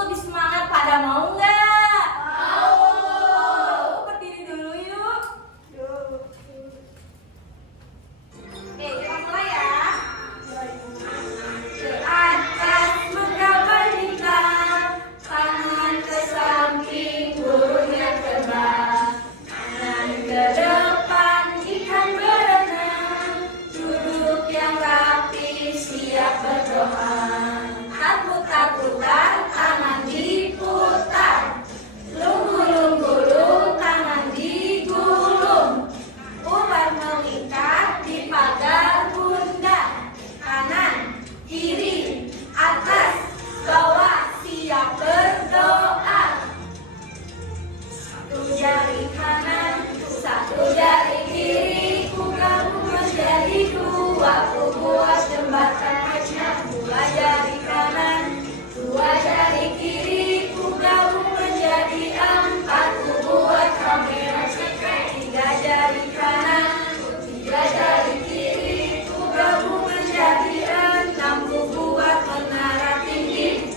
lebih semangat. Pada mau nggak? Mau. Berdiri dulu yuk. Oke, kita mulai ya. Ke atas menggapai bintang, tangan ke samping, burungnya terbang. Tangan ke depan, ikan berenang. Duduk yang rapi, siap berdoa. Putar-putar, tangan diputar. Lunggulung-gulung, tangan digulung. Ular melingkar di pagar bunda. Kanan, kiri, atas, bawah, siap berdoa. Satu jari kanan, satu jari kiri, ku gabung menjadi dua, ku buat jembatan hanya. Dua jari kanan, dua jari kiri, ku gabung menjadi empat, ku buat kamera cekrek. Tiga jari kanan, tiga jari kiri, ku gabung menjadi enam, ku buat menara tinggi.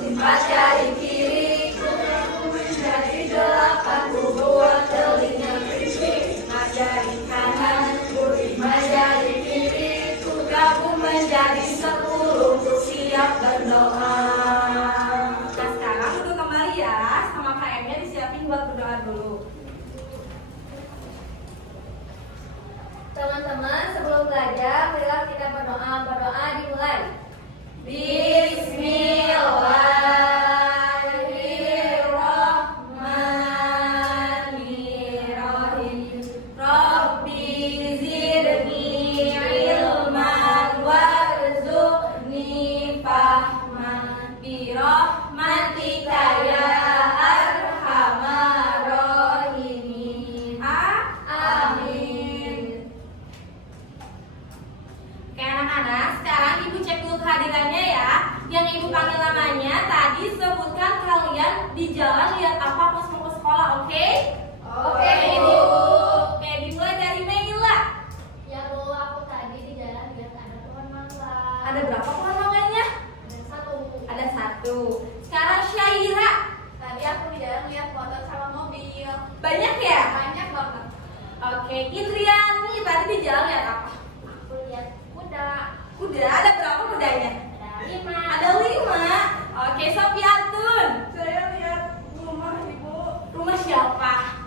Empat jari kiri, ku gabung menjadi delapan, ku buat telinga crispy. Lima jari kanan, lima jari kiri, ku gabung menjadi 10, ku siap berdoa. Nah sekarang duduk kembali ya, sama KM-nya disiapin buat berdoa dulu. Teman-teman, sebelum belajar, marilah kita berdoa. Berdoa dimulai. Bismillahirrahmanirrahim. Rabbi zidni ilman warzuqni fahman birahmatika ya arhamar rahimin. Amin. Oke anak-anak, sekarang ibu cek dulu kehadirannya ya. Yang ibu panggil namanya tadi sebutkan kalian di jalan lihat apa pas mau ke sekolah, oke? Oke, ibu. Oke, dimulai dari Meila. Ya Bu, aku tadi di jalan lihat ada pohon mangga. Ada berapa pohon mangganya? Ada satu. Ada satu. Sekarang Syaira. Tadi aku di jalan lihat motor sama mobil. Banyak ya? Banyak banget. Oke, Indriani tadi di jalan lihat apa? Aku lihat kuda. Kuda, ada berapa kudanya? Ada 5. Ada 5. Oke, Sofiatun. Saya lihat rumah ibu, Rumah siapa?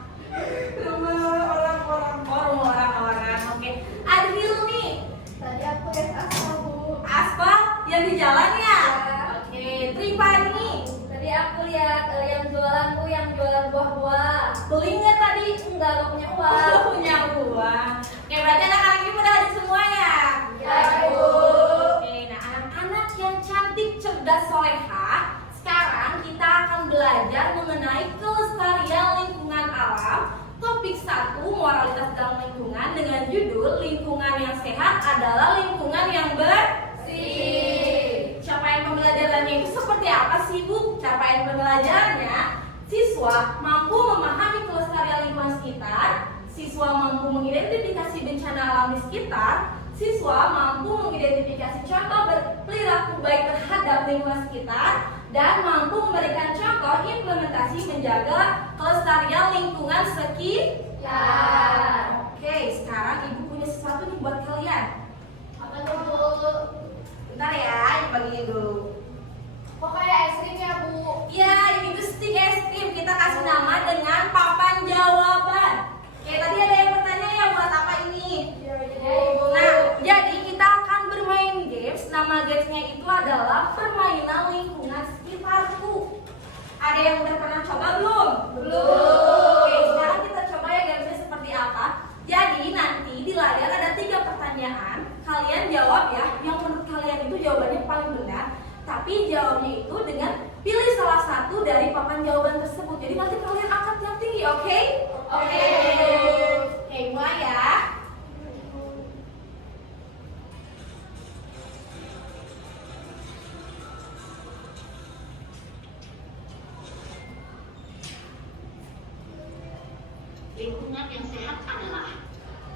rumah orang-orang. Oh, rumah orang-orang. Oke. Adhilmi. Tadi aku lihat aspal Bu. Aspal yang di jalan ya? Oke, Tripani. Tadi aku lihat yang jualan Bu, yang jualan buah-buah. Beli nggak tadi? Enggak, gak punya Oh, uang. punya uang. Oke, berarti anak-anak ibu udah ada semua ya? Ya, Bu. Oke, nah anak-anak yang cantik, cerdas, soleha, sekarang kita akan belajar mengenai kelestarian lingkungan alam. Topik 1, moralitas dalam lingkungan, dengan judul lingkungan yang sehat adalah lingkungan yang bersih. Capaian pembelajarannya itu seperti apa sih Bu? Capaian pembelajarannya, siswa mampu memahami kelestarian lingkungan sekitar, siswa mampu mengidentifikasi bencana alam di sekitar, siswa mampu mengidentifikasi contoh berperilaku baik terhadap lingkungan sekitar, dan mampu memberikan contoh implementasi menjaga kelestarian lingkungan sekitar. Oke, sekarang ibu punya sesuatu nih buat kalian. Apa tuh Bu? Bentar ya, ibu bagiin dulu. Kok kayak es krim ya Bu? Ya, ini tuh stik es krim. Kita kasih nama dengan papan jawaban. Oke, tadi ada yang bertanya ya buat apa ini? Nah, jadi kita akan bermain games. Nama gamesnya itu adalah permainan lingkungan sekitarku. Ada yang udah pernah coba belum? Belum. Oke, sekarang kita coba ya gamesnya seperti apa. Jadi nanti di layar ada 3 pertanyaan. Kalian jawab ya, yang menurut kalian itu jawabannya paling benar. Tapi jawabnya itu dengan pilih salah satu dari papan jawaban tersebut. Jadi nanti kalian angkat yang tinggi, oke? Oke. Oke, mulai ya. Lingkungan yang sehat adalah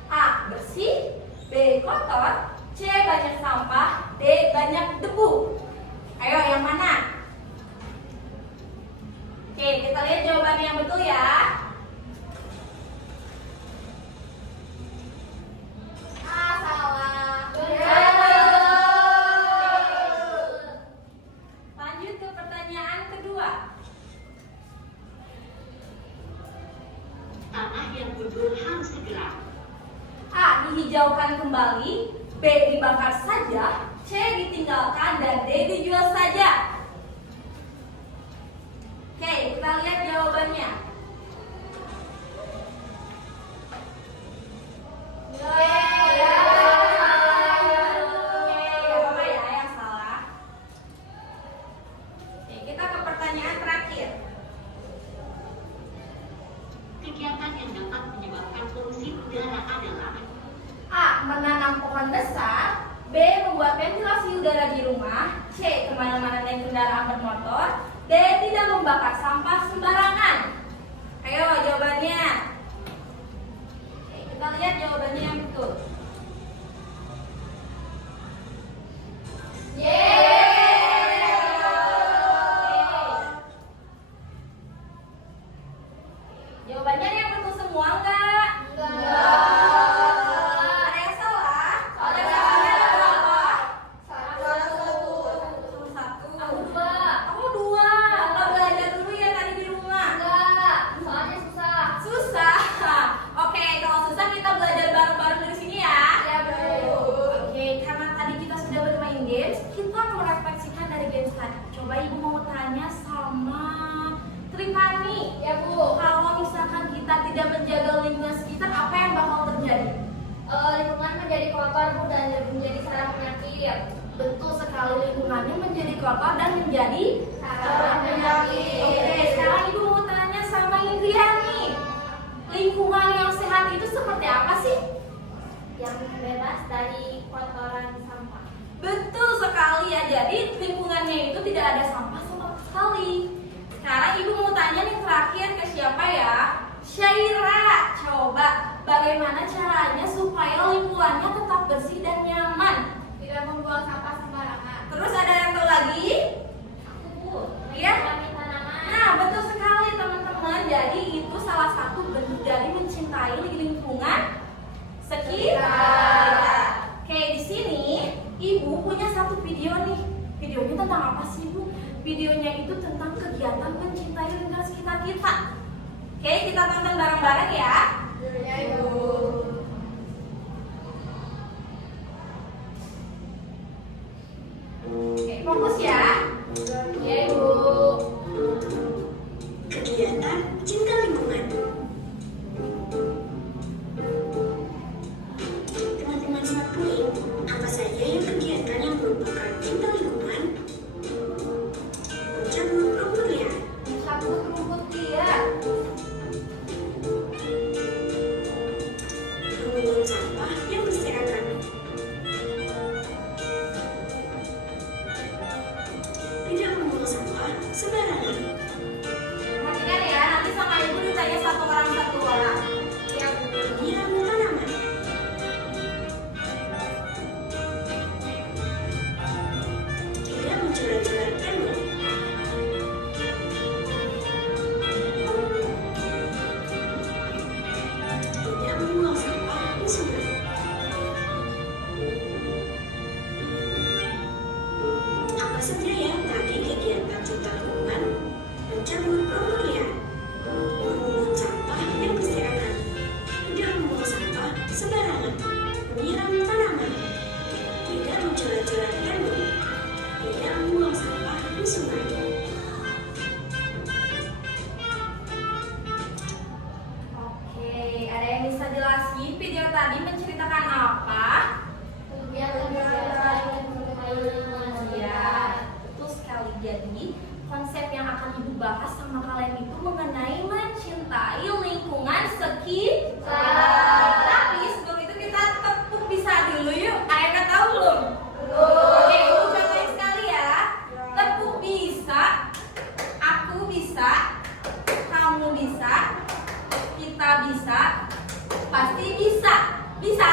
A. Bersih, B. Kotor, C. Banyak sampah, D. Banyak debu. Ayo yang mana? jawaban yang betul ya. Salah. Lanjut ke pertanyaan kedua. Tanah yang gundul harus segera. A. Dihijaukan kembali, B. Dibakar saja, C. Ditinggalkan, dan D. Dijual saja. Oke, kita lihat jawabannya. Apa ya yang salah? Oke, kita ke pertanyaan terakhir. Kegiatan yang dapat menyebabkan polusi udara adalah A. Menanam pohon besar, B. Membuat ventilasi udara di rumah, C. Kemana-mana naik kendaraan bermotor, D. Tidak membakar sampah sembarangan. Ayo jawabannya. Oke, kita lihat jawabannya yang betul. Jawabannya yang betul semua enggak? Ada yang salah? Ada yang berapa? Satu. Kamu dua. Nggak belajar dulu ya tadi di rumah. Susah. Oke, kalau susah kita belajar bareng-bareng dari sini ya. Oke, karena tadi kita sudah bermain games, kita merefleksikan dari games tadi. Coba ibu mau tanya sama Tripani. Ya, Bu. Kalau misalkan kita tidak menjaga lingkungan sekitar, apa yang bakal terjadi? Lingkungan menjadi kotor, Bu, dan menjadi sarang penyakit. Betul sekali, lingkungannya menjadi kotor dan menjadi Sarang penyakit. Oke, sekarang ibu mau tanya sama Indriani. Lingkungan yang sehat itu seperti apa sih? Yang bebas dari kotoran sampah. Betul sekali ya, jadi lingkungannya itu tidak ada sampah sama sekali. Sekarang ibu mau tanya nih terakhir ke siapa ya? Syaira. Coba bagaimana caranya supaya lingkungannya tetap bersih dan nyaman? Tidak membuang sampah sembarangan. Terus ada yang tahu lagi? Aku, Bu. Iya? Menyiram tanaman. Nah, betul sekali teman-teman. Jadi itu salah satu bentuk dari mencintai lingkungan sekitar. Oke, di sini ibu punya satu video nih. Videonya tentang apa sih, Bu? Videonya itu tentang kegiatan mencintai lingkungan sekitar kita. Oke, kita tonton bareng-bareng ya. Oke, fokus ya. Ya, Ibu. kegiatan cinta lingkungan. Teman-teman Smart Kuning, apa saja yang kegiatan yang merupakan cinta lingkungan? Mencabut rumput liar, Cabut rumput liar. membuang sampah yang berserakan, tidak membuang sampah sembarangan, Perhatikan ya, nanti sama ibu ditanya satu orang. Ya, Bu. menyiram tanaman, tidak menjelajah embun, tidak membuang sampah di sungai. Apa saja ya tadi kegiatan cinta lingkungan? Mencabut rumput liar, memungut sampah yang berserakan, tidak membuang sampah sembarangan, menyiram tanaman, tidak menjelajah embun, tidak membuang sampah di sungai. Oke, ada yang bisa jelasin video tadi menceritakan apa? Kegiatan saling mencintai lingkungan sekitar. Betul sekali. Jadi konsep yang akan ibu bahas sama kalian itu mengenai mencintai lingkungan sekitar. Tapi sebelum itu kita tepuk bisa dulu yuk. Ada yang tahu belum? Oke, ibu contohin sekali ya. Tepuk bisa, aku bisa, kamu bisa, kita bisa, pasti bisa. Bisa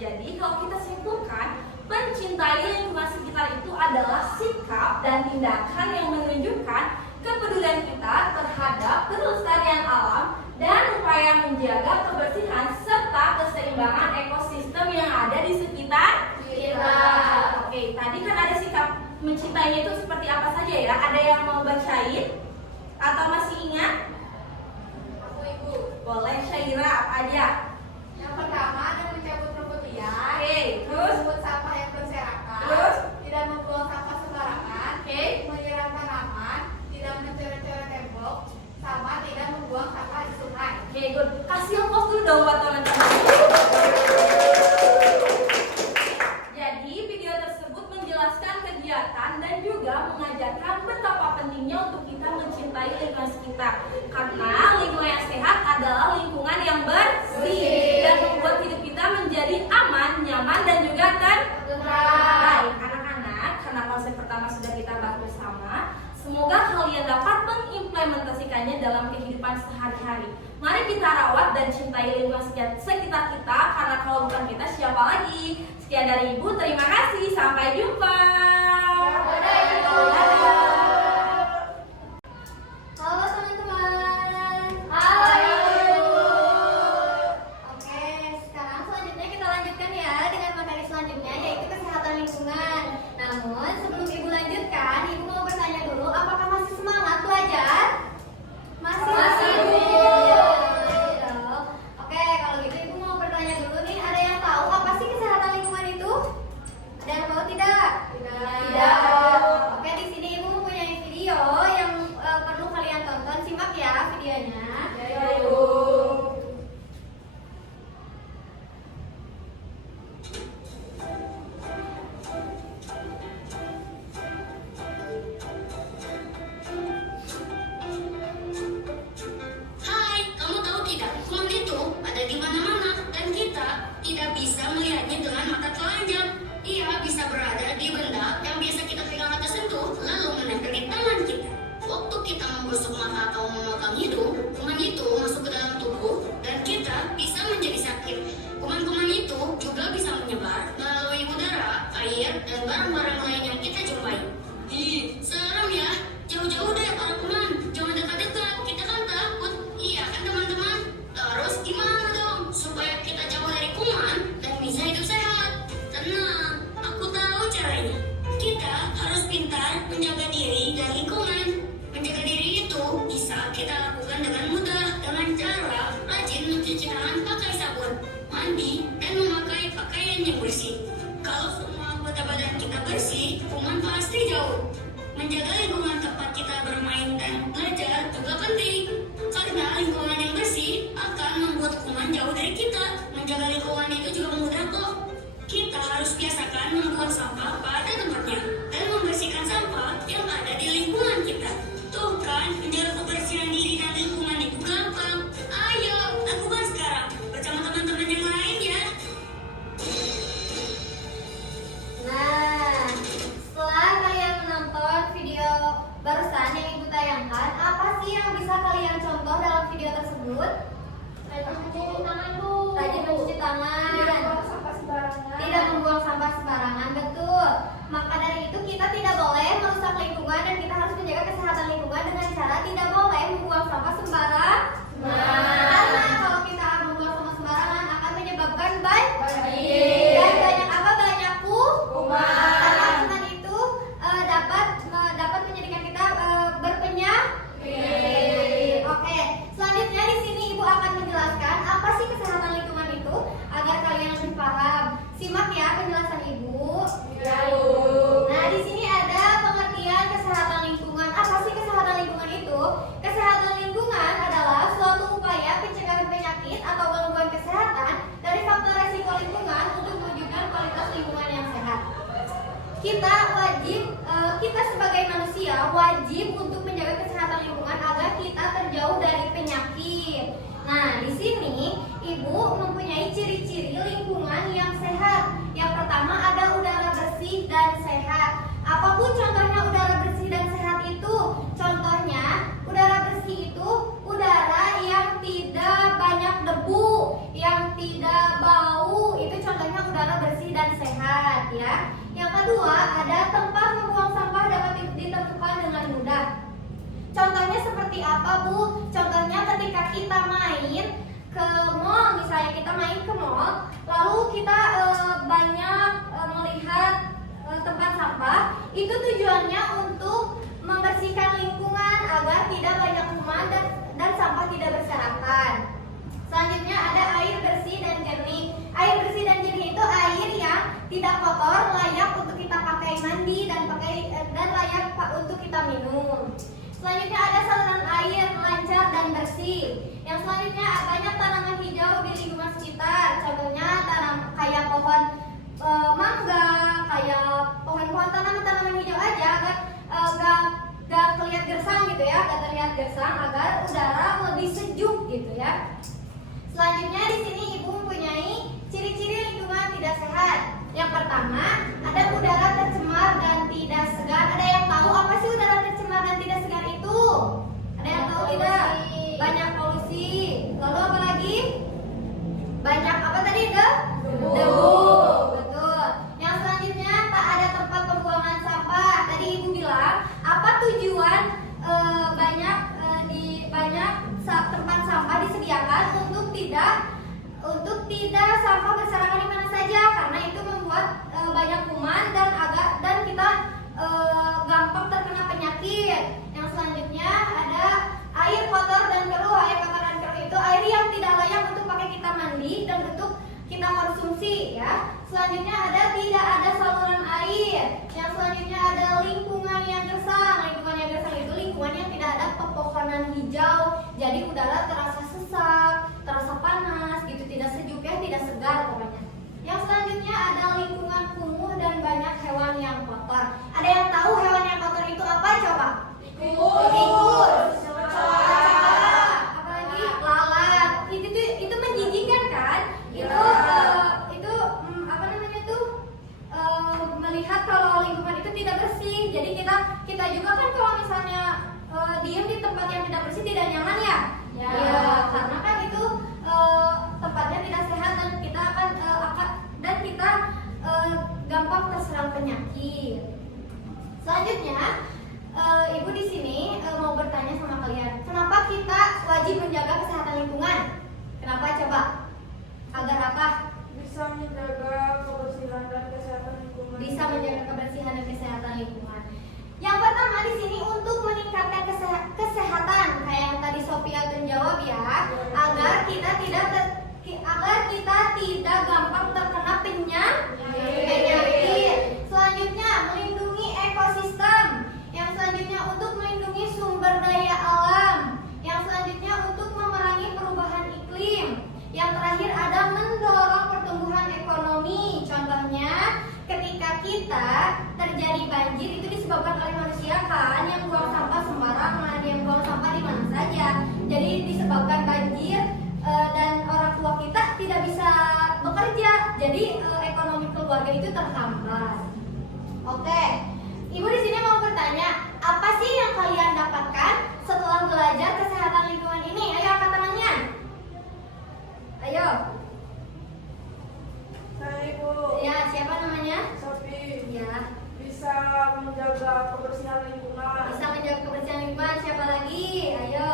Jadi kalau kita simpulkan, mencintai lingkungan sekitar itu adalah sikap dan tindakan yang menunjukkan kepedulian kita terhadap kelestarian alam dan upaya menjaga kebersihan serta keseimbangan ekosistem yang ada di sekitar kita. Oke, tadi kan ada sikap mencintainya itu seperti apa saja ya? Ada yang mau bacain? Atau masih ingat? Aku Ibu. Boleh, Syaira, apa aja? Yang pertama ada mencabut rumput liar. Oke, terus? Membuat sampah yang berserakan. Terus? Tidak membuang sampah sembarangan. Oke. Menyiram tanaman. Tidak mencoret-coret tembok. Sama tidak membuang sampah di sungai. Oke, good. Kasih ongkos dulu dong buat teman-teman. Jadi, video tersebut menjelaskan kegiatan dan juga mengajarkan betapa pentingnya untuk kita mencintai lingkungan sekitar. Karena lingkungan yang sehat adalah lingkungan yang bersih dan membuat hidup kita menjadi aman, nyaman, dan juga Baik, anak-anak, karena konsep pertama sudah kita bahas bersama, semoga kalian dapat mengimplementasikannya dalam kehidupan sehari-hari. Mari kita rawat dan cintai lingkungan sekitar kita, karena kalau bukan kita siapa lagi? Sekian dari Ibu, terima kasih, sampai jumpa. Dadah, Ibu. Dadah. Halo teman-teman. Halo Ibu. Oke, sekarang selanjutnya kita lanjutkan ya dengan materi selanjutnya yaitu kesehatan lingkungan. Namun sebelum Ibu lanjutkan, Ibu mau bertanya dulu, apakah masih semangat belajar? Masih Bu. Oke, kalau gitu Ibu mau bertanya dulu nih, ada yang tahu apa sih kesehatan lingkungan itu? Ada yang tahu tidak? Tidak. Oke, di sini Ibu mempunyai video yang perlu kalian tonton. Simak ya videonya. Ya, Ibu. Hai, kamu tahu tidak? Kuman itu ada di mana-mana dan kita tidak bisa melihatnya dengan mata telanjang. Ia bisa berada di benda yang biasa kita pegang atau sentuh, lalu menempel di tangan kita. Waktu kita menggosok mata atau memotong hidung, kuman itu masuk ke dalam tubuh dan kita bisa menjadi sakit. Kuman-kuman itu juga bisa menyebar melalui udara, air, dan barang-barang lain yang kita jumpai. Ih, serem ya. Jauh-jauh deh para kuman. Jangan dekat-dekat. Kita kan takut. Iya kan teman-teman? Terus gimana dong supaya kita jauh dari kuman dan bisa hidup sehat? Tenang, aku tahu caranya. Kita harus pintar menjaga diri dan lingkungan. Menjaga diri itu bisa kita lakukan dengan mudah dengan cara rajin mencuci tangan pakai sabun, mandi, dan memakai pakaian yang bersih. Kalau semua anggota badan kita bersih, kuman pasti jauh. Menjaga lingkungan tempat kita bermain dan belajar juga penting. Karena lingkungan yang bersih akan membuat kuman jauh dari kita. Menjaga lingkungan itu juga mudah kok. Kita harus biasakan membuang sampah pada tempatnya dan membersihkan sampah yang ada di lingkungan kita. Tuh kan, menjaga kebersihan diri dan lingkungan itu gampang. Ayo, lakukan sekarang bersama teman-teman yang lain ya. Nah, setelah kalian menonton video barusan yang Ibu tayangkan, apa sih yang bisa kalian contoh dalam video tersebut? Rajin mencuci tangan, Bu. Rajin mencuci tangan. Tidak membuang sampah sembarangan, betul. Maka dari itu kita tidak boleh merusak lingkungan dan kita harus menjaga kesehatan lingkungan dengan cara tidak boleh membuang sampah sembarangan. Karena kalau kita membuang sampah sembarangan akan menyebabkan banjir. Dan banyak apa? Banyak kuman. Karena kuman itu dapat menjadikan kita berpenyakit. Oke, selanjutnya di sini Ibu akan menjelaskan apa sih kesehatan lingkungan itu agar kalian lebih paham. Simak ya penjelasan Ibu. Nah, di sini ada pengertian kesehatan lingkungan. Apa sih kesehatan lingkungan itu? Kesehatan lingkungan adalah suatu upaya pencegahan penyakit atau gangguan kesehatan dari faktor resiko lingkungan untuk mewujudkan kualitas lingkungan yang sehat. Kita sebagai manusia wajib untuk menjaga kesehatan lingkungan agar kita terjauh dari penyakit. Nah, di sini Ibu mempunyai ciri-ciri lingkungan yang sehat. Yang pertama ada udara bersih dan sehat. Apapun contohnya udara bersih dan sehat itu? Contohnya, udara bersih itu udara yang tidak banyak debu, yang tidak bau. Itu contohnya udara ya. Yang kedua, ada tempat membuang sampah dapat ditemukan dengan mudah. Contohnya seperti apa, Bu? Contohnya ketika kita main ke mall, misalnya kita main ke mall, lalu kita banyak melihat tempat sampah, itu tujuannya untuk membersihkan lingkungan agar tidak banyak kuman dan sampah tidak berserakan. Selanjutnya ada air bersih dan jernih. Air bersih dan jernih itu air yang tidak kotor, layak untuk kita pakai mandi dan layak untuk kita minum. Selanjutnya ada saluran air lancar dan bersih. Yang selanjutnya banyak tanaman hijau di lingkungan sekitar. Contohnya kayak pohon mangga, kayak pohon-pohon tanaman hijau aja agar gak terlihat gersang gitu ya, gak terlihat gersang agar udara lebih sejuk gitu ya. Selanjutnya di sini Ibu mempunyai ciri-ciri lingkungan tidak sehat. Yang pertama, ada udara tercemar dan tidak segar. Ada yang tahu apa sih udara tercemar dan tidak segar itu? Ada yang tahu tidak? Banyak polusi. Lalu apa lagi? Banyak apa tadi? Debu. Betul. Yang selanjutnya tak ada tempat pembuangan sampah. Tadi Ibu bilang, apa tujuan banyak tempat sampah disediakan untuk tidak sampah berserakan di mana saja, karena itu membuat banyak kuman dan kita gampang terkena penyakit. Yang selanjutnya ada air kotor dan keruh. Air kotor dan keruh itu air yang tidak layak untuk pakai kita mandi dan untuk kita konsumsi ya. Selanjutnya tidak ada saluran air. Yang selanjutnya ada lingkungan yang gersang. Lingkungan yang gersang itu lingkungan yang tidak ada pepohonan hijau. Jadi udara terasa sesak, terasa panas gitu, tidak sejuk ya, tidak segar pokoknya. Yang selanjutnya ada lingkungan kumuh dan banyak hewan yang kotor. Ada yang tahu hewan yang kotor itu apa? Coba. Tikus. Apalagi lalat. Itu menjijikkan kan? Itu apa namanya tuh? Melihat kalau lingkungan itu tidak bersih. Jadi kita juga kan kalau misalnya diem di tempat yang tidak bersih tidak nyaman ya. Ya, karena kan itu tempatnya tidak sehat dan kita gampang terserang penyakit. Selanjutnya, Ibu di sini mau bertanya sama kalian, kenapa kita wajib menjaga kesehatan lingkungan? Kenapa coba? Agar apa? Bisa menjaga kebersihan dan kesehatan lingkungan. Bisa menjaga kebersihan dan kesehatan lingkungan. Yang pertama di sini untuk meningkatkan kesehatan, kayak yang tadi Sophia jawab ya, agar kita tidak gampang terkena penyakit. Selanjutnya melindungi ekosistem. Yang selanjutnya untuk melindungi sumber daya alam. Yang selanjutnya untuk memerangi perubahan iklim. Yang terakhir ada mendorong pertumbuhan ekonomi. Contohnya ketika kita terjadi banjir itu disebabkan oleh manusia kan, yang buang sampah sembarangan, yang buang sampah di mana saja. Jadi disebabkan banjir dan orang tua kita tidak bisa bekerja. Jadi ekonomi keluarga itu terhambat. Oke. Ibu di sini mau bertanya, apa sih yang kalian dapatkan setelah belajar kesehatan lingkungan ini? Ayo angkat tangannya. Ayo. Saya Ibu. Ya, siapa namanya? Sophie. Ya. Bisa menjaga kebersihan lingkungan. Bisa menjaga kebersihan lingkungan. Siapa lagi? Ayo.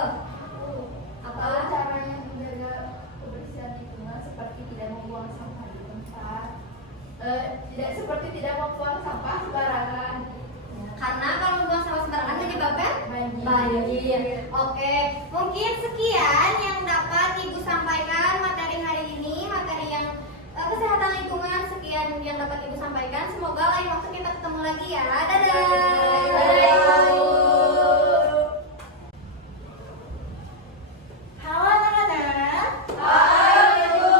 Apa Caranya menjaga kebersihan lingkungan seperti tidak membuang sampah di tempat, tidak membuang sampah sembarangan. Karena kalau membuang sampah sembarangan menyebabkan Banjir. Oke, mungkin sekian yang dapat Ibu sampaikan materi hari ini, materi yang kesehatan lingkungan. Sekian yang dapat Ibu sampaikan. Semoga lain waktu kita ketemu lagi ya. Dadah. Halo anak-anak. Hai Ibu.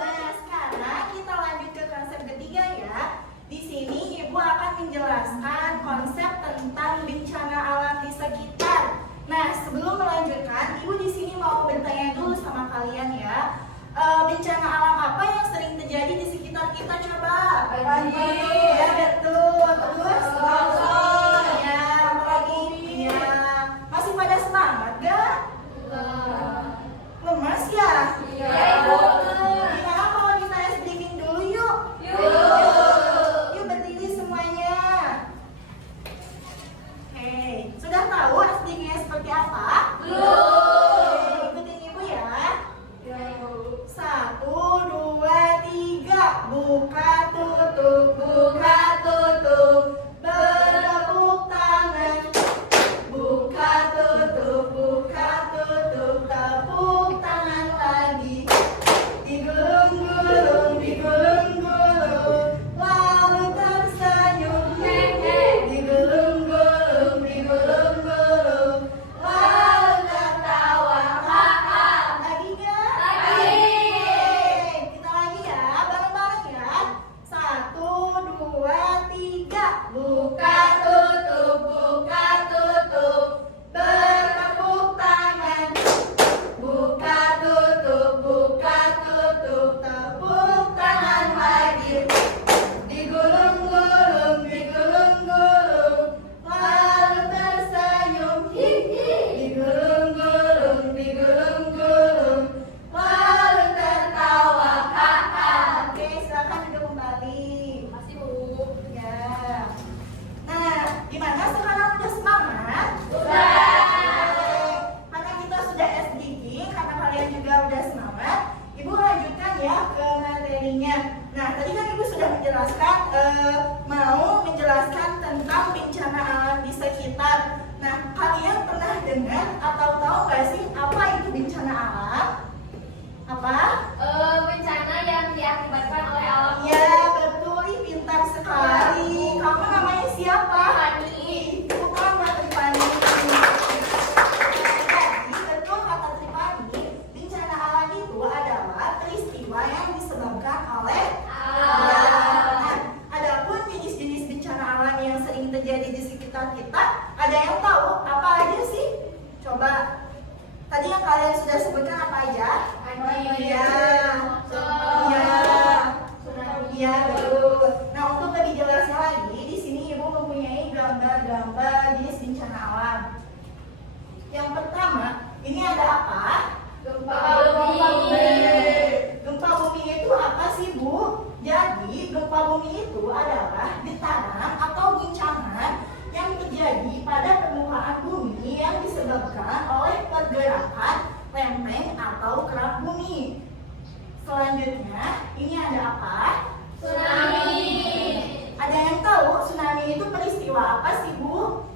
Nah, sekarang kita lanjut ke konsep ketiga ya. Di sini Ibu akan menjelaskan konsep tentang bencana alam di sekitar. Nah, sebelum melanjutkan, Ibu di sini mau bertanya dulu sama kalian ya. Bencana alam apa yang sering terjadi di sekitar kita coba? Banjir. Ya, betul. Terus? Longsor. Ya, apa lagi? Ya. Masih pada semangat gak? Lemas ya? Iya Ibu. Gimana kalau kita ice breaking dulu yuk? Yuk. tadi kan Ibu sudah menjelaskan, mau menjelaskan tentang bencana alam di sekitar. Nah, kalian pernah dengar atau tahu nggak sih apa itu bencana alam? Apa? Bencana yang diakibatkan oleh alam. Ya, betul, Ih, pintar sekali. Kamu namanya siapa? Tripani. Bukan Kak Tripani. Jadi, betul kata Tripani, bencana alam itu adalah peristiwa yang disebabkan oleh alam. Nah, adapun jenis-jenis bencana alam yang sering terjadi di sekitar kita, ada yang tahu apa aja sih? Coba. Tadi yang kalian sudah sebutkan apa aja? Iya. Iya, betul. Nah, untuk lebih jelasnya lagi, di sini Ibu mempunyai gambar-gambar jenis bencana alam. Yang pertama, ini ada apa? Gempa bumi. Gempa bumi itu apa sih, Bu? Jadi, gempa bumi itu adalah getaran atau guncangan yang terjadi pada permukaan bumi yang disebabkan oleh pergerakan lempeng atau kerak bumi. Selanjutnya, ini ada apa? Tsunami. Ada yang tahu tsunami itu peristiwa apa sih, Bu?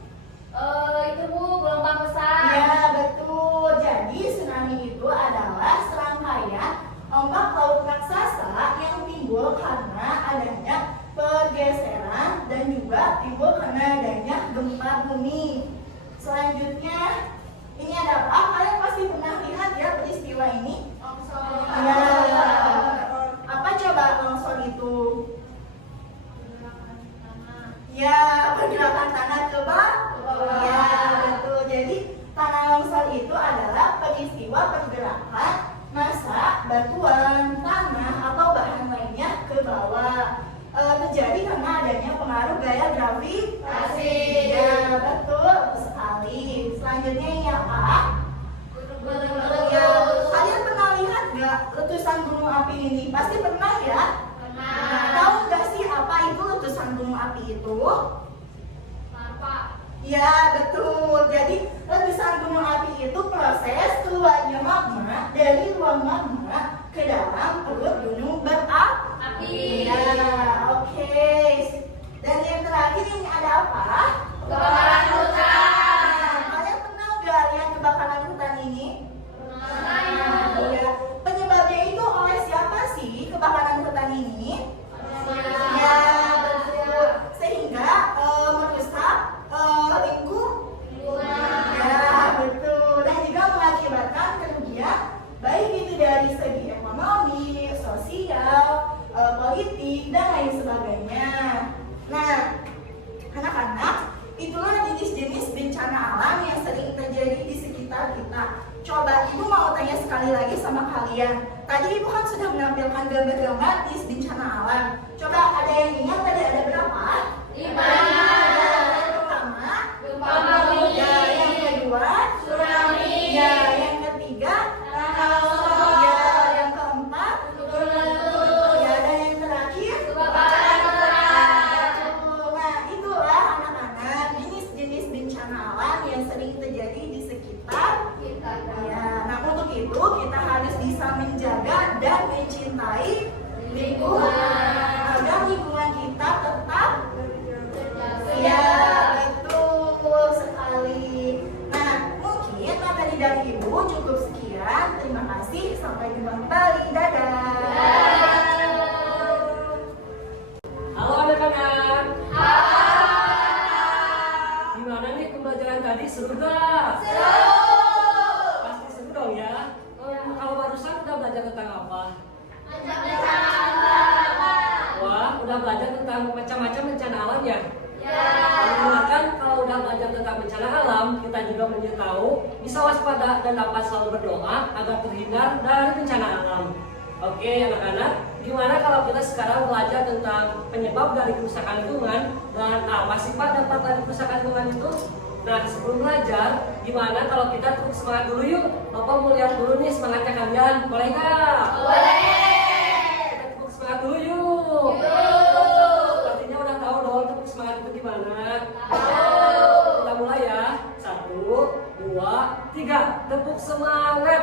Itu Bu, gelombang besar. Ya, betul. Jadi tsunami itu adalah serangkaian ombak laut raksasa yang timbul karena adanya pergeseran dan juga timbul karena adanya gempa bumi. Selanjutnya, ini ada apa? Kalian pasti pernah lihat ya peristiwa ini? Ya. Apa coba longsor itu? Ya, pergerakan tanah ke bawah. Ya, betul. Jadi tanah longsor itu adalah peristiwa pergerakan massa batuan, tanah atau bahan lainnya ke bawah. Terjadi karena adanya pengaruh gaya gravitasi. Ya, betul sekali. Selanjutnya ini apa? Ya, kalian pernah lihat nggak letusan gunung api ini? Pasti pernah ya? Nah, tahu nggak sih apa itu letusan gunung api itu? Ya, betul. Jadi letusan gunung api itu proses keluarnya magma dari ruang magma ke dalam perut gunung berapi. Ya, oke. Dan yang terakhir ini ada apa? Kebakaran hutan. Nah, kalian pernah nggak lihat kebakaran hutan ini? Iya. Penyebabnya itu oleh siapa sih kebakaran hutan ini? Ya, betul. Sehingga merusak lingkungan. Ya, betul. Dan juga mengakibatkan kerugian baik itu dari segi ekonomi, sosial, politik, dan lain sebagainya. Nah, anak-anak, itulah jenis-jenis bencana alam yang sering terjadi di sekitar kita. Coba Ibu mau tanya sekali lagi sama kalian. Tadi Ibu kan sudah menampilkan gambar-gambar jenis bencana alam. Coba ada yang ingat tadi ada berapa? 5. Yang pertama, Gempa bumi. ya, yang kedua, Tsunami. ya, yang ketiga, Tanah longsor. ya, yang keempat, ya, dan yang terakhir, Kebakaran hutan. Nah, itulah anak-anak jenis-jenis bencana alam yang sering terjadi di sekitar Kita. ya. Nah, untuk itu kita harus bisa menjaga dan mencintai lingkungan agar lingkungan kita tetap ya, betul sekali. Nah, mungkin materi dari Ibu cukup sekian. Terima kasih. Sampai jumpa kembali. Dadah. Halo anak-anak. Gimana nih pembelajaran tadi, seru gak? Pasti seru dong ya. Kalau barusan udah belajar tentang apa? Wah, udah belajar tentang macam-macam bencana alam ya? Kan kalau udah belajar tentang bencana alam, kita juga menjadi tahu bisa waspada dan dapat selalu berdoa agar terhindar dari bencana alam. Oke anak-anak, gimana kalau kita sekarang belajar tentang penyebab dari kerusakan lingkungan dan apa sih Pak dampak dari kerusakan lingkungan itu? Nah sebelum belajar, gimana kalau kita tepuk semangat dulu yuk? Bapak mau lihat dulu nih semangatnya kalian, boleh nggak? Kita tepuk semangat dulu yuk. Artinya udah tahu dong tepuk semangat itu gimana? Kita mulai ya. 1, 2, 3, tepuk semangat.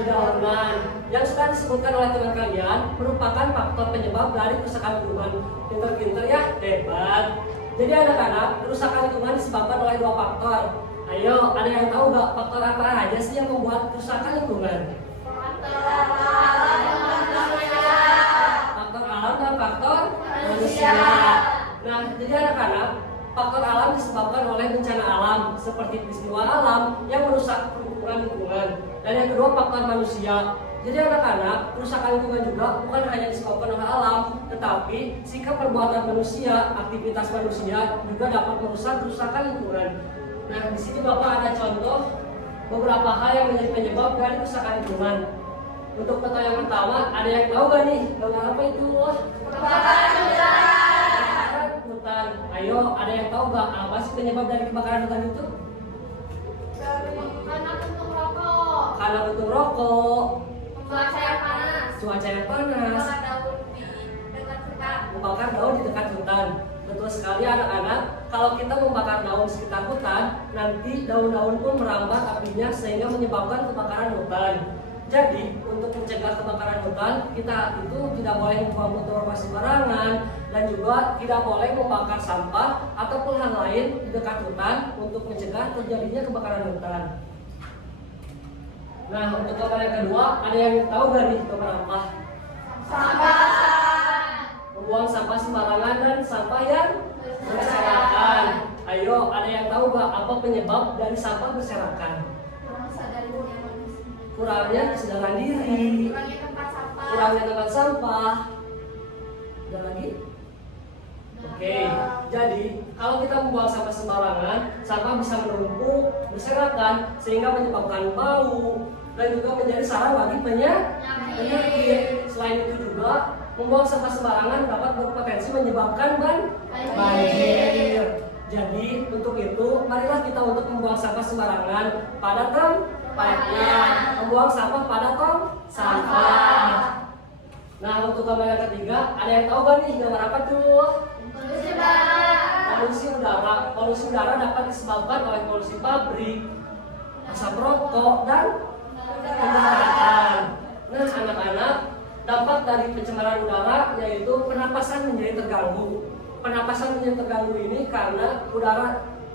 Kedalaman yang sudah disebutkan oleh teman kalian merupakan faktor penyebab dari kerusakan lingkungan. Pinter-pinter ya, hebat. Jadi anak-anak, kerusakan lingkungan disebabkan oleh dua faktor. Ayo, ada yang tahu nggak faktor apa aja sih yang membuat kerusakan lingkungan? Faktor alam dan faktor manusia. Nah, jadi anak-anak, faktor alam disebabkan oleh bencana alam seperti peristiwa alam yang merusak lingkungan. Dan yang kedua faktor manusia. Jadi anak-anak, kerusakan lingkungan juga bukan hanya disebabkan oleh alam, tetapi sikap perbuatan manusia, aktivitas manusia juga dapat merusak kerusakan lingkungan. Nah, di sini Bapak ada contoh beberapa hal yang menjadi penyebab dari kerusakan lingkungan. Untuk contoh yang pertama, ada yang tahu gak nih? Gambar apa itu? Kebakaran hutan. Ayo, ada yang tahu gak apa sih penyebab dari kebakaran hutan itu? Karena puntung rokok. Karena puntung rokok, Cuaca yang panas. cuaca yang panas, Membakar daun di dekat hutan. membakar daun di dekat hutan. Betul sekali anak-anak, kalau kita membakar daun di sekitar hutan, nanti daun-daun pun merambat apinya sehingga menyebabkan kebakaran hutan. Jadi, untuk mencegah kebakaran hutan, kita itu tidak boleh membuang puntung rokok sembarangan dan juga tidak boleh membakar sampah ataupun hal lain di dekat hutan untuk mencegah terjadinya kebakaran hutan. Nah, untuk gambar yang kedua, ada yang tahu gak nih gambar apa? Membuang sampah sembarangan dan sampah yang berserakan. Ayo, ada yang tahu gak apa penyebab dari sampah berserakan? Kurangnya kesadaran diri, Kurangnya tempat sampah. kurangnya tempat sampah. Ada lagi? Oke, jadi kalau kita membuang sampah sembarangan, sampah bisa menumpuk, berserakan, sehingga menyebabkan bau dan juga menjadi sarang bagi penyakit. Selain itu juga, membuang sampah sembarangan dapat berpotensi menyebabkan banjir. Jadi untuk itu, marilah kita untuk membuang sampah sembarangan pada tempatnya. Membuang sampah pada tong sampah. Nah, untuk gambar yang ketiga, ada yang tahu gak nih gambar apa tuh? Polusi udara. Polusi udara dapat disebabkan oleh polusi pabrik, asap rokok, dan kendaraan. Nah, anak-anak, dampak dari pencemaran udara yaitu pernapasan menjadi terganggu. Pernapasan menjadi terganggu ini karena udara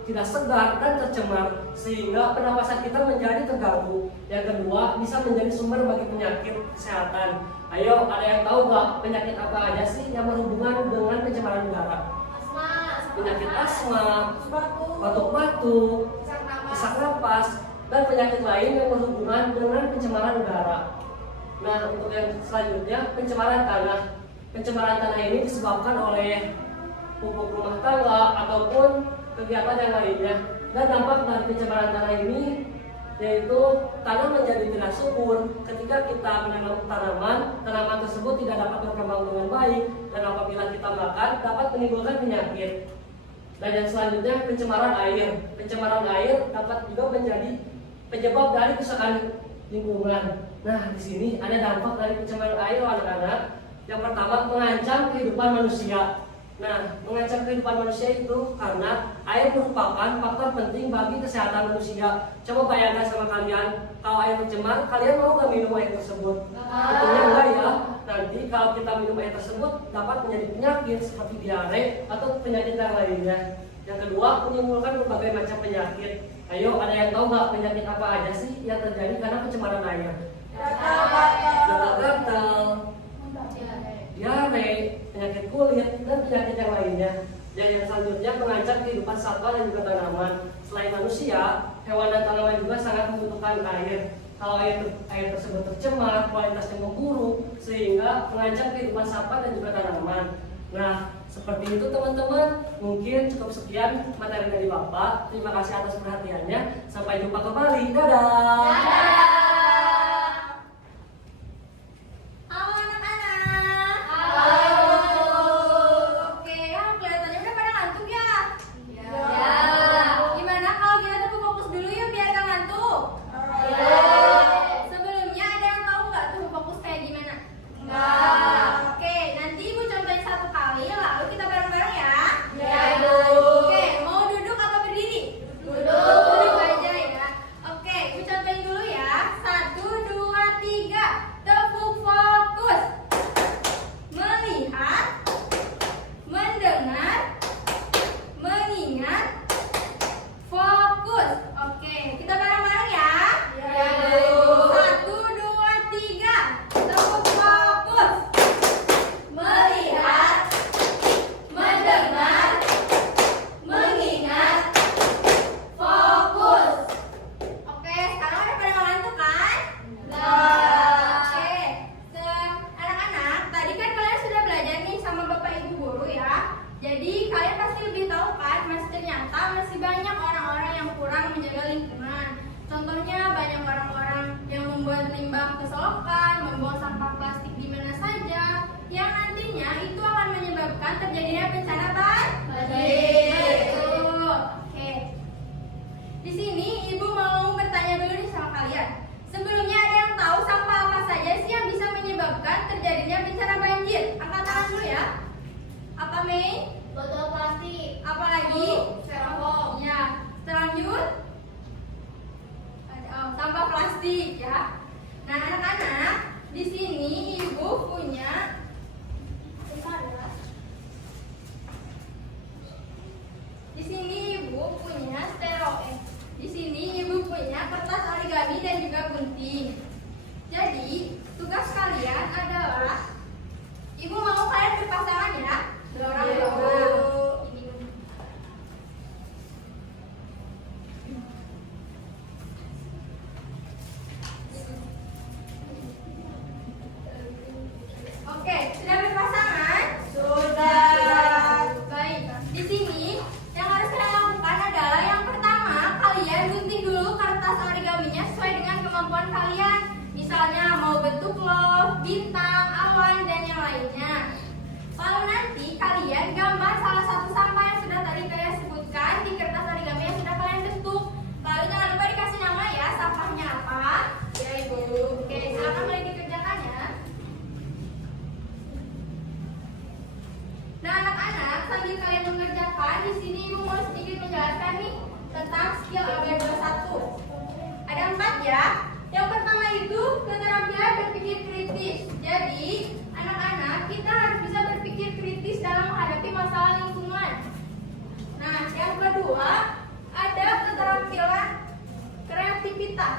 tidak segar dan tercemar sehingga pernapasan kita menjadi terganggu. Yang kedua, bisa menjadi sumber bagi penyakit kesehatan. Ayo, ada yang tahu gak penyakit apa aja sih yang berhubungan dengan pencemaran udara? Penyakit asma, batuk-batuk, sesak napas, dan penyakit lain yang berhubungan dengan pencemaran udara. Nah, untuk yang selanjutnya, pencemaran tanah. Pencemaran tanah ini disebabkan oleh pupuk rumah tangga ataupun kegiatan yang lainnya. Dan dampak dari pencemaran tanah ini yaitu tanah menjadi tidak subur. Ketika kita menanam tanaman tersebut tidak dapat berkembang dengan baik, dan apabila kita makan dapat menimbulkan penyakit. Dan yang selanjutnya, pencemaran air. Pencemaran air dapat juga menjadi penyebab dari kerusakan lingkungan. Nah, di sini ada dampak dari pencemaran air, anak-anak. Yang pertama, mengancam kehidupan manusia. Nah, mengancam kehidupan manusia itu karena air merupakan faktor penting bagi kesehatan manusia. Coba bayangkan sama kalian, kalau air tercemar, kalian mau gak minum air tersebut? Tentunya enggak ya. Nanti kalau kita minum air tersebut dapat menjadi penyakit seperti diare atau penyakit yang lainnya. Yang kedua, menimbulkan berbagai macam penyakit. Ayo, ada yang tahu gak penyakit apa aja sih yang terjadi karena pencemaran air? Gatal-gatal, diare, penyakit kulit, dan penyakit yang lainnya. Dan yang selanjutnya, mengancam kehidupan satwa dan juga tanaman. Selain manusia, hewan dan tanaman juga sangat membutuhkan air. Kalau air tersebut tercemar, kualitasnya memburuk, sehingga mengancam kehidupan satwa dan juga tanaman. Nah, seperti itu teman-teman. Mungkin cukup sekian materi dari Bapak. Terima kasih atas perhatiannya. Sampai jumpa kembali. Dadah. Duduk aja ya. Oke, gue contohin dulu ya. masih banyak orang-orang yang kurang menjaga lingkungan. Contohnya banyak orang-orang yang membuat limbah ke selokan, membuang sampah plastik di mana saja, yang nantinya itu akan menyebabkan terjadinya bencana banjir. Betul. Oke. Di sini ibu mau bertanya dulu nih sama kalian. Sebelumnya ada yang tahu sampah apa saja sih yang bisa menyebabkan terjadinya bencana banjir? Angkat tangan dulu ya. Apa Mei? Botol plastik. Apa lagi? Styrofoam. Ya. Selanjut. Sampah plastik ya. Nah anak-anak, di sini ibu punya Di sini ibu punya Di sini ibu punya kertas origami dan juga gunting. Jadi tugas kalian adalah ibu mau kalian berpasangan ya. Dorang. Ini. Oke, sudah berpasangan? Sudah. Baik. Di sini yang harus kalian lakukan adalah yang pertama, kalian gunting dulu kertas origaminya sesuai dengan kemampuan kalian. Misalnya mau bentuk love, bintang, awan, dan yang lainnya. Lalu nanti kalian gambar salah satu sampah yang sudah tadi kalian sebutkan di kertas origami yang sudah kalian bentuk. Lalu jangan lupa dikasih nama ya, sampahnya apa. Ya ibu. Oke, silakan mulai dikerjakan ya. Nah anak-anak, sambil kalian mengerjakan, di sini ibu mau sedikit menjelaskan nih tentang skill AB21. Ada 4 ya. Yang pertama itu keterampilan berpikir kritis. Jadi anak-anak, kita harus bisa berpikir kritis dalam menghadapi masalah lingkungan. Nah yang kedua ada keterampilan kreativitas,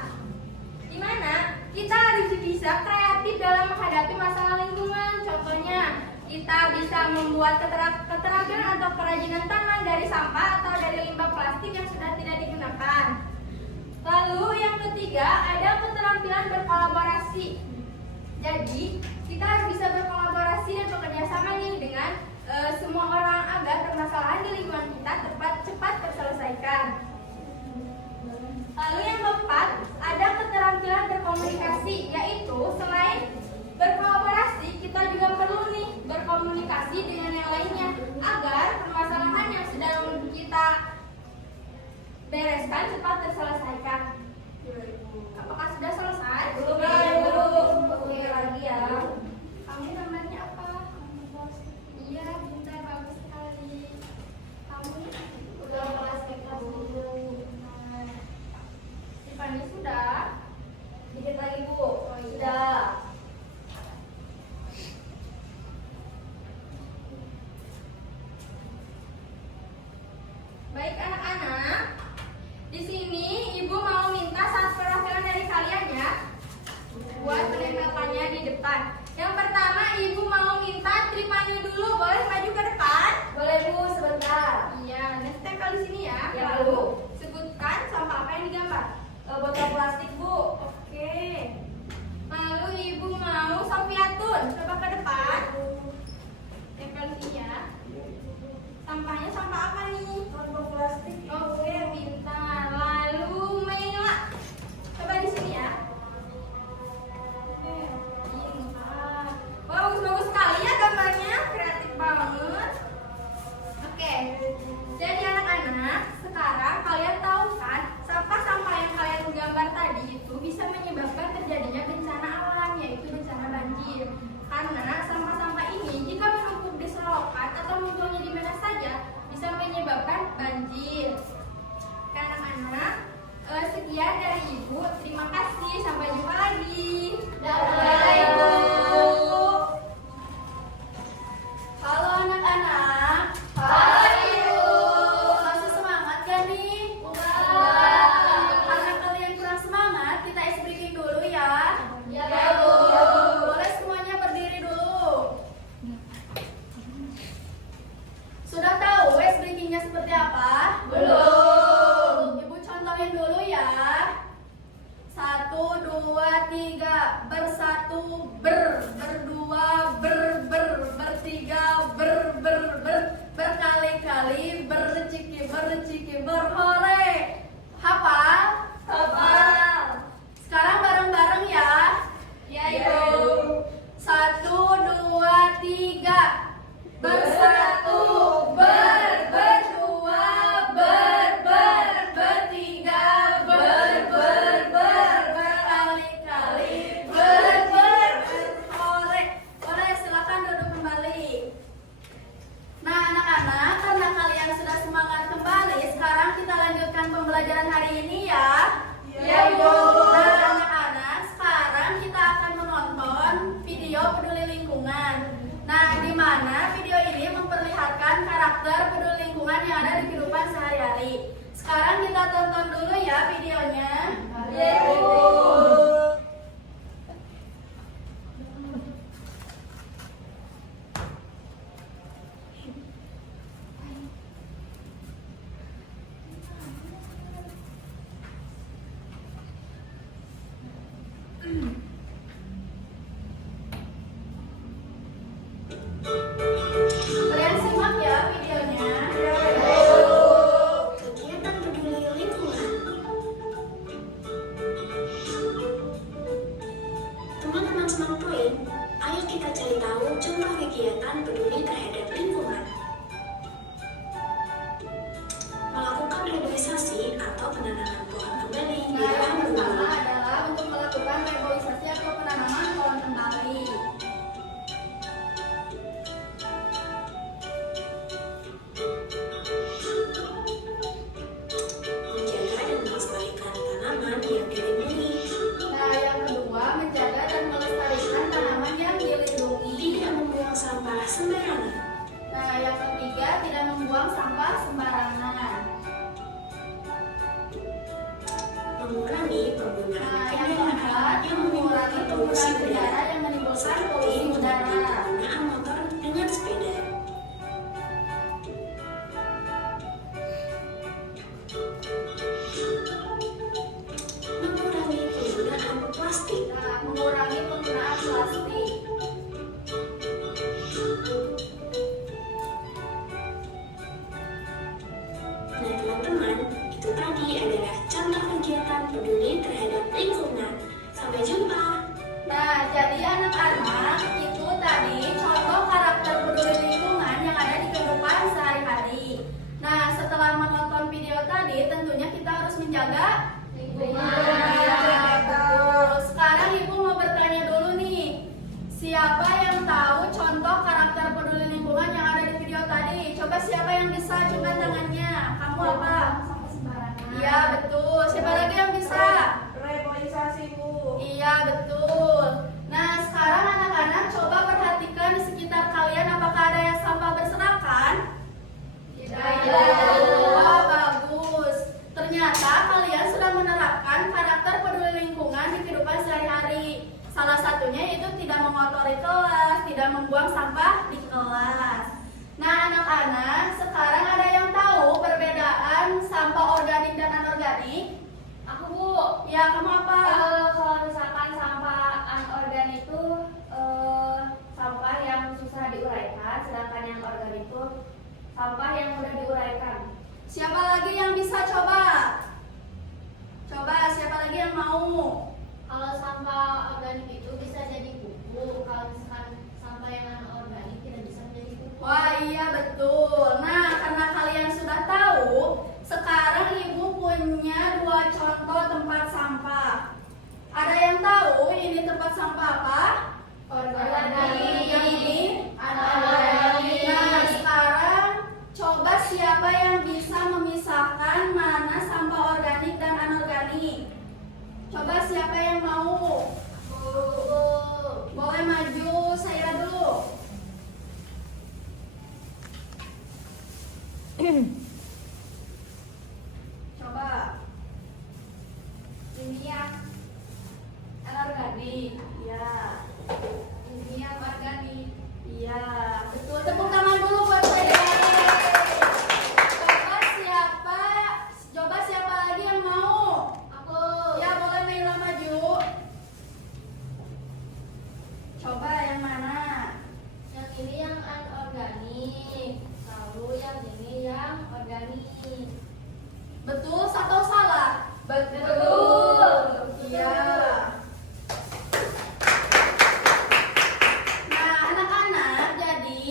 di mana kita harus bisa kreatif dalam menghadapi masalah lingkungan. Contohnya kita bisa membuat keterampilan atau kerajinan tangan dari sampah atau dari limbah plastik yang sudah tidak digunakan. Lalu yang ketiga ada keterampilan berkolaborasi. Jadi kita harus bisa berkolaborasi dan bekerja sama nih dengan semua orang agar permasalahan di lingkungan kita cepat terselesaikan. Lalu yang keempat ada keterampilan berkomunikasi, yaitu selain berkolaborasi kita juga perlu nih berkomunikasi dengan yang lainnya agar permasalahan yang sedang kita bereskan cepat terselesaikan. Apakah sudah selesai? Belum. Oke lagi ya. Kamu namanya apa? Iya, pintar, bagus sekali. Kamu udah kelas dulu. Tiffany sudah? Dikit lagi Bu. Oh, sudah. Baik anak-anak, di sini ibu mau minta satu perwakilan dari kalian ya, buat menempelkannya di depan. Yang pertama ibu mau minta Tripani dulu, boleh maju ke depan? Boleh Bu, sebentar. Iya, nanti tempel di sini ya. Ya Bu. Sebutkan sampah apa yang digambar. Botol plastik Bu. Oke. Lalu ibu mau Sofiatun, coba ke depan. Tempel di sini ya. Sampahnya sampah apa nih? Sampah plastik. Oke, pintar. Lalu Maila, coba di sini ya. Pintar. Bagus sekali ya gambarnya, kreatif banget. Oke. Jadi anak-anak, sekarang kalian tahu kan sampah-sampah yang kalian gambar tadi itu bisa menyebabkan terjadinya bencana alam, yaitu bencana banjir. Karena sampah-sampah ini sekarang kita tonton dulu ya videonya. Iya, Ibu. Kalian simak ya videonya. Kegiatan peduli lingkungan. Teman-teman Smart Point, ayo kita cari tahu contoh kegiatan peduli terhadap lingkungan. Melakukan reboisasi atau penanaman pohon kembali di Nah, lahan yang pertama guru. adalah untuk melakukan reboisasi atau penanaman pohon kembali. Menjaga dan melestarikan tanaman yang dilindungi. Nah, yang kedua menjaga dan melestarikan tanaman yang dilindungi. Tidak membuang sampah sembarangan. Nah, yang ketiga tidak membuang sampah sembarangan. Mengurangi penggunaan Nah, yang kendaraan keempat yang mengurangi menimbulkan polusi penggunaan udara. kendaraan yang menimbulkan Seperti polusi mengurangi udara. penggunaan motor dengan sepeda. Mengurangi penggunaan plastik. Nah, mengurangi penggunaan plastik. Nah teman-teman, itu tadi adalah contoh kegiatan peduli terhadap lingkungan. Sampai jumpa. Nah, jadi anak-anak itu tadi contoh karakter peduli lingkungan yang ada di kehidupan sehari-hari. Nah, setelah menonton video tadi, tentunya kita harus menjaga lingkungan. Ya, betul. Sekarang Ibu mau bertanya dulu nih, siapa yang tahu contoh karakter peduli lingkungan yang ada di video tadi? Coba siapa yang bisa coba tangannya? Kamu apa? Iya, betul. Siapa lagi yang bisa? Reboisasi, Bu. Iya, betul. Nah, sekarang anak-anak coba perhatikan di sekitar kalian apakah ada yang sampah berserakan? Tidak. Wah, bagus. Ternyata kalian sudah menerapkan karakter peduli lingkungan di kehidupan sehari-hari. Salah satunya itu tidak mengotori kelas, tidak membuang sampah di kelas. Nah, anak-anak, sekarang ada yang tahu perbedaan sampah organik dan anorganik? Aku, Bu. Ya, kamu apa? Kalau misalkan sampah anorganik itu sampah yang susah diuraikan, sedangkan yang organik itu sampah yang mudah diuraikan. Siapa lagi yang bisa coba? Coba, siapa lagi yang mau? Kalau sampah organik itu bisa jadi pupuk, kalau misalkan sampah yang anorganik tidak bisa menjadi pupuk. Wah, iya betul. Nah, karena kalian sudah tahu, sekarang Ibu punya 2 contoh tempat sampah. Ada yang tahu ini tempat sampah apa? Organik. Yang ini? Anorganik. Nah, sekarang coba siapa yang bisa memisahkan mana sampah organik dan anorganik? Coba siapa yang mau? Boleh maju, saya dulu. Coba. Ini yang anorganik. Iya. Ini yang organik. Iya, betul. Tepuk tangan dulu buat saya. Coba siapa lagi yang mau? Aku. Ya, boleh Naila maju. Coba yang mana? Yang ini yang anorganik, lalu yang ini yang organik. Betul atau salah? Betul. Iya. Nah, anak-anak, jadi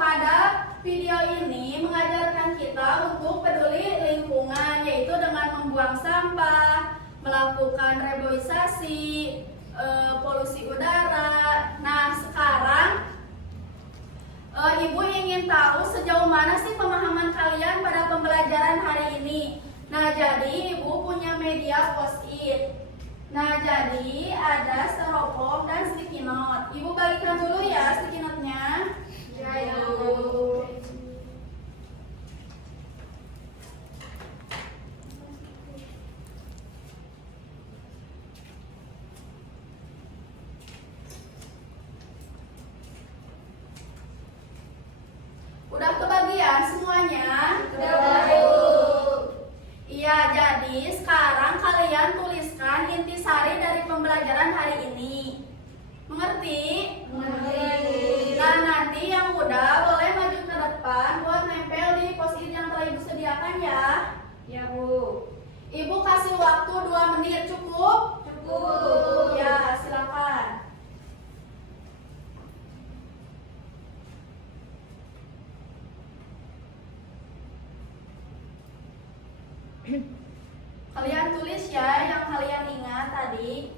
pada video ini mengajarkan kita untuk peduli lingkungan, yaitu dengan membuang sampah, melakukan reboisasi, polusi udara. Nah, sekarang Ibu ingin tahu sejauh mana sih pemahaman kalian pada pembelajaran hari ini. Nah, jadi Ibu punya media post-it. Nah, jadi ada styrofoam dan sticky note. Ibu bagikan dulu ya sticky note-nya. Ya, Ibu. waktu 2 menit. Cukup? Cukup. Ya, silakan. Kalian tulis ya yang kalian ingat tadi.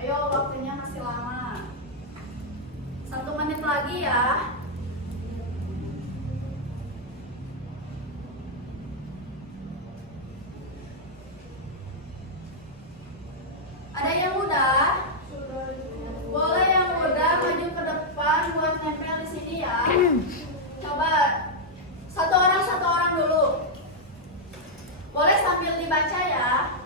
Ayo, waktunya masih lama. 1 menit lagi ya. Ada yang udah? Boleh yang udah maju ke depan buat nempel di sini ya. Coba satu orang dulu. Boleh sambil dibaca ya.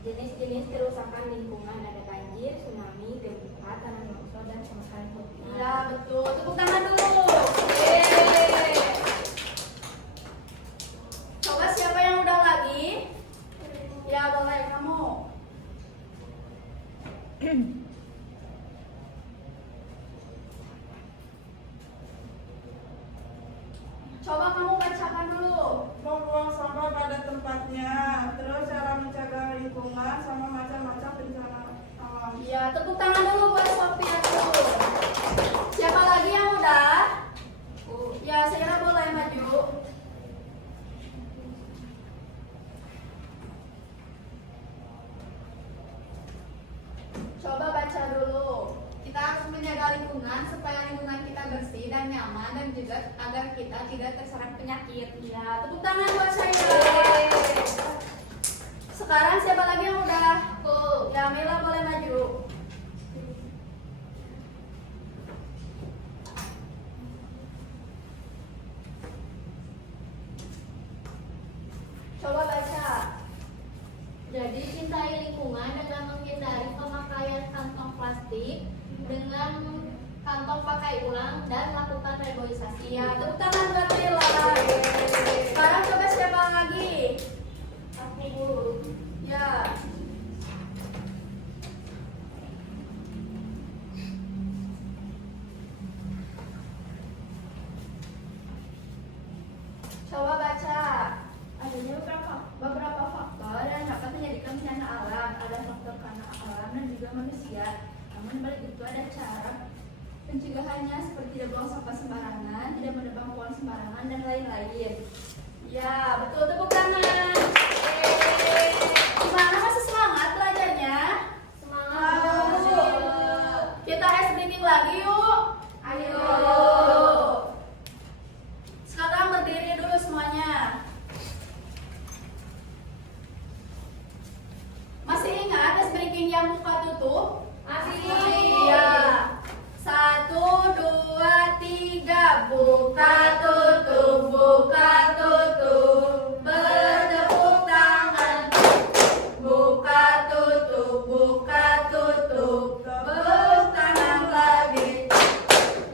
Jenis-jenis kerusakan lingkungan ada banjir, tsunami, gempa, tanah longsor, dan kebakaran hutan. Iya betul. Tepuk tangan dulu. Yeay. Coba siapa yang udah lagi? Ya boleh kamu. Coba kamu bacakan dulu. Membuang sampah pada tempatnya, terus cara menjaga lingkungan sama macam-macam bencana alam. Ya, tepuk tangan dulu buat Sophia dulu. Siapa lagi yang udah? Ya, Sarah boleh maju. Coba baca dulu. Kita harus menjaga lingkungan supaya lingkungan kita bersih dan nyaman dan juga agar kita tidak terserang penyakit. Ya, tepuk tangan buat saya. Sekarang siapa lagi yang udah? Ya, Mila boleh maju. Coba baca. Jadi cintai lingkungan dengan menghindari pemakaian kantong plastik dengan kantong pakai ulang dan lakukan reboisasi. Ya, tepuk tangan buat Mila. Sekarang coba siapa lagi? Aku. Ya. Coba baca. Adanya beberapa faktor yang dapat menjadikan bencana alam. Ada faktor karena alam dan juga manusia. Namun balik itu ada cara pencegahannya seperti tidak buang sampah sembarangan, tidak menebang pohon sembarangan dan lain-lain. Ya, betul, tepuk tangan. Gimana, masih semangat belajarnya? Semangat. Kita ice breaking lagi yuk. Ayo. Sekarang berdiri dulu semuanya. Masih ingat ice breaking yang buka tutup? Masih. Iya. 1, 2, 3. Buka tutup, buka tutup. Bertepuk tangan. Buka tutup, buka tutup. Tepuk tangan lagi.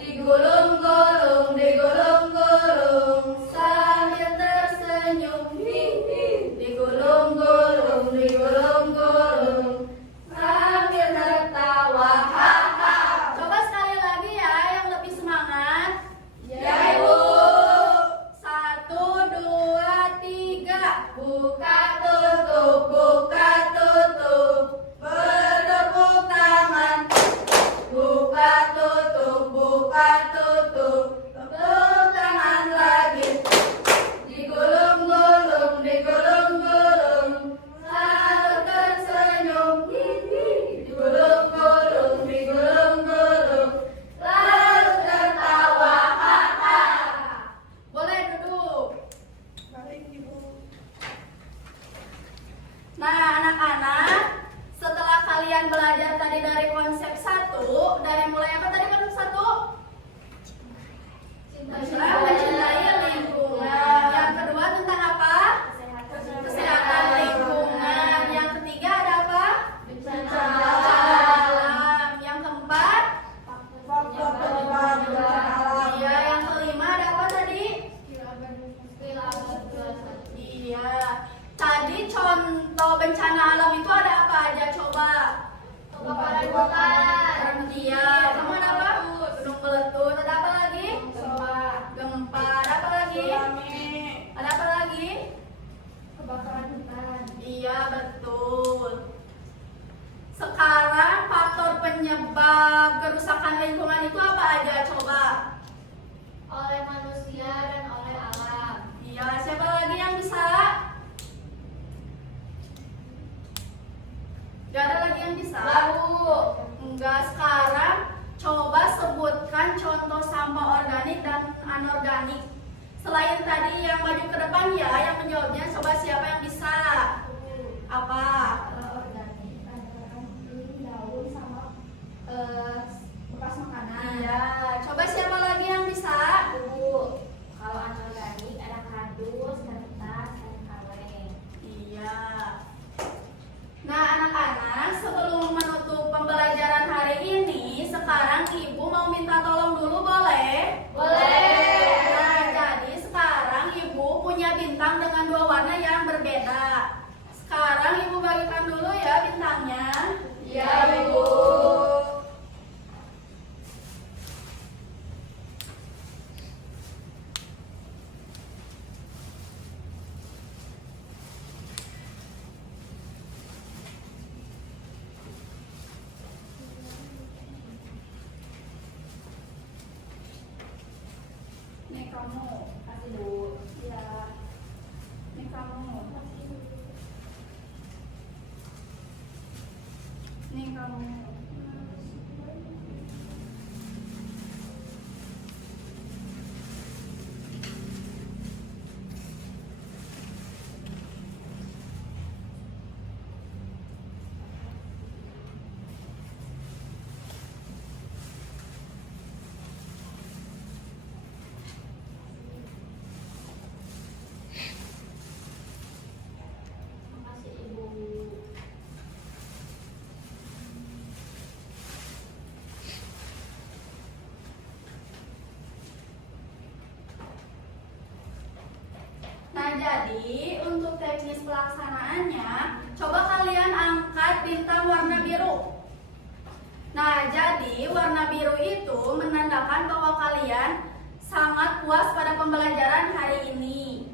Digulung-gulung, digulung-gulung sambil tersenyum. Digulung-gulung, digulung-gulung sambil tertawa. Haha. Coba sekali lagi ya yang lebih semangat. Ya, Ibu. 1, 2, alam itu ada apa aja coba? Kebakaran hutan. Iya, kamu ada apa? Gunung meletus. Ada apa lagi? Gempa. Ada apa lagi? Tsunami. Ada apa lagi? Kebakaran hutan. Iya, betul. Sekarang faktor penyebab kerusakan lingkungan itu apa aja coba? Oleh manusia dan oleh alam. Iya, siapa lagi yang bisa? Gak ada lagi yang bisa? Enggak, sekarang coba sebutkan contoh sampah organik dan anorganik. Selain tadi yang maju ke depan ya, yang menjawabnya coba siapa yang bisa? Apa? Organik antara daun sama bekas makanan. Iya, coba siapa lagi yang bisa? Kalau anorganik ada kardus, kertas, dan kaleng. Iya. Nah, anak-anak, sebelum menutup pembelajaran hari ini, sekarang Ibu mau minta tolong dulu, boleh? Boleh. Nah, jadi sekarang Ibu punya bintang dengan 2 warna yang berbeda. Sekarang Ibu bagikan dulu ya bintangnya. Iya, Ibu. Nih kamu, kasih dulu. Iya. Nih kamu. Nih kamu. Makasih Ibu. Nah, jadi untuk teknis pelaksanaannya, coba kalian angkat bintang warna biru. Nah, jadi warna biru itu menandakan bahwa kalian sangat puas pada pembelajaran hari ini.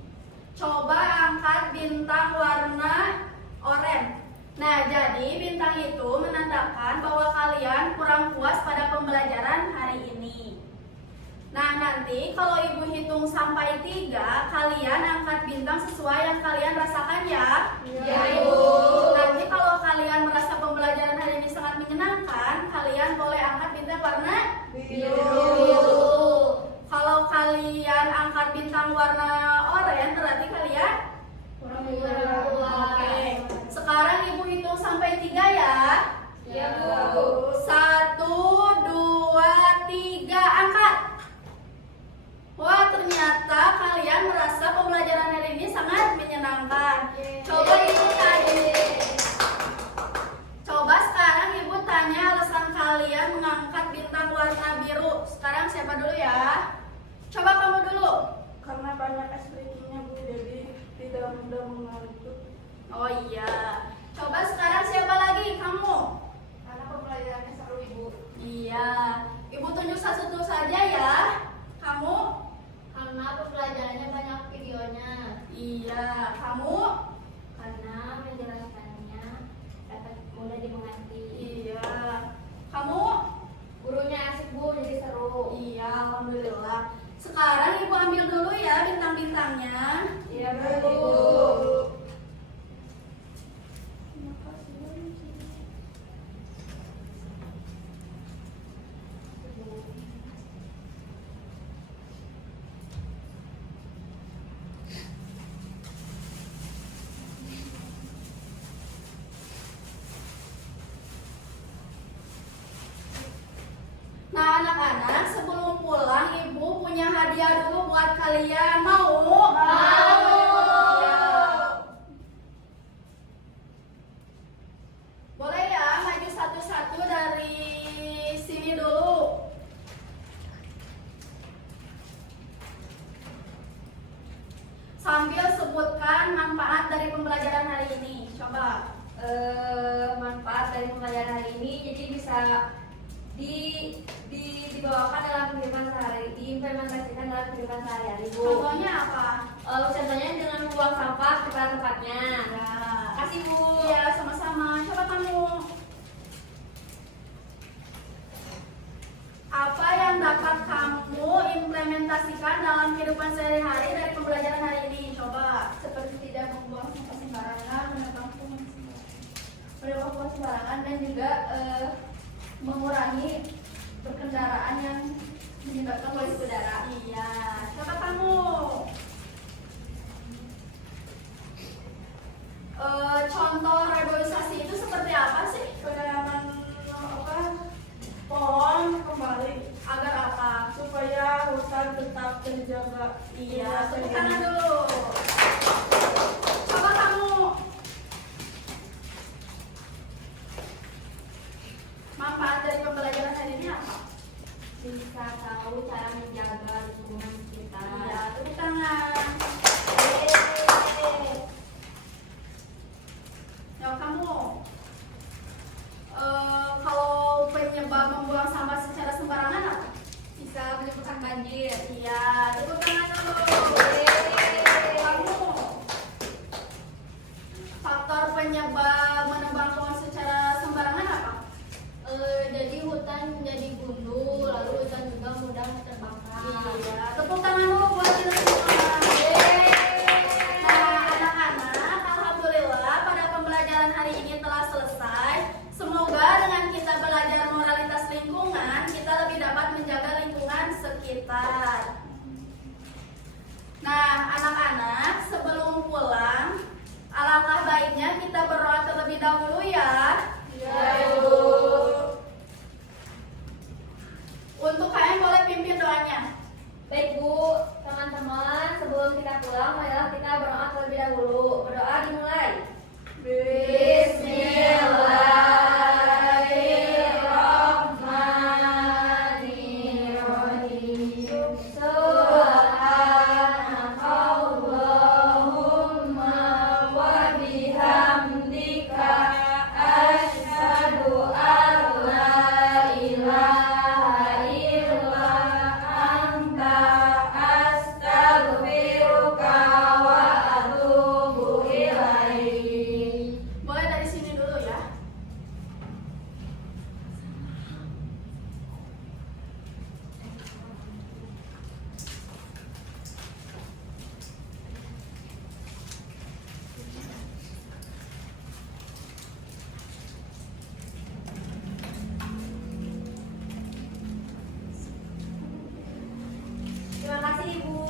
Coba angkat bintang warna oranye. Nah, jadi bintang itu menandakan bahwa kalian kurang puas pada pembelajaran hari ini. Nah, nanti kalau Ibu hitung sampai 3, kalian angkat bintang sesuai yang kalian rasakan ya. Iya, Ibu. Nanti kalau kalian merasa pembelajaran hari ini sangat menyenangkan, kalian boleh angkat bintang warna Biru. Kalau kalian angkat bintang warna oranye, berarti kalian Kurang Oke. Sekarang Ibu hitung sampai 3 ya. Iya, Bu. 1, 2, 3, angkat. Wah, ternyata kalian merasa pembelajaran hari ini sangat menyenangkan. Coba Ibu tadi. ini jadi bisa dibawakan dalam kehidupan sehari, diimplementasikan dalam kehidupan sehari-hari, Bu. Contohnya apa? Contohnya dengan membuang sampah pada tempatnya. Kasih, Bu. Iya, sama-sama. Coba kamu. Apa yang dapat kamu implementasikan dalam kehidupan sehari-hari dari pembelajaran hari ini? Coba. Seperti tidak membuang sampah sembarangan, menebang pohon sembarangan, dan juga mengurangi berkendaraan yang menyebabkan polusi udara. Iya. Coba kamu. Contoh reboisasi itu seperti apa sih? Penanaman pohon kembali Agar apa? supaya hutan tetap terjaga. Iya, tepuk tangan dulu. Coba kamu. Manfaat dari pembelajaran hari ini apa? Bisa tahu cara menjaga lingkungan kita. Iya, tepuk tangan. Ya, kamu. Kalau penyebab membuang sampah secara sembarangan apa? Bisa menyebabkan banjir. Iya, tepuk tangan dulu. Kamu. Faktor penyebab menebang pohon secara sembarangan apa? Jadi hutan menjadi gundul, lalu hutan juga mudah terbakar. Iya, tepuk tangan dulu buat kita semua. Nah, anak-anak, alhamdulillah pada pembelajaran hari ini telah selesai. Semoga dengan kita belajar moralitas lingkungan, kita lebih dapat menjaga lingkungan sekitar. Nah, anak-anak, sebelum pulang, alangkah baiknya kita berdoa terlebih dahulu ya. Ya, Bu. Untuk kalian boleh pimpin doanya. Baik, Bu, teman-teman, sebelum kita pulang, marilah kita berdoa terlebih dahulu. Berdoa dimulai. Bismillahirrahmanirrahim. Subhanakallahumma wa bihamdika asyhadu an la ilaha illa anta astaghfiruka wa atubu ilaik. Mulai dari sini dulu ya. Terima kasih, Ibu.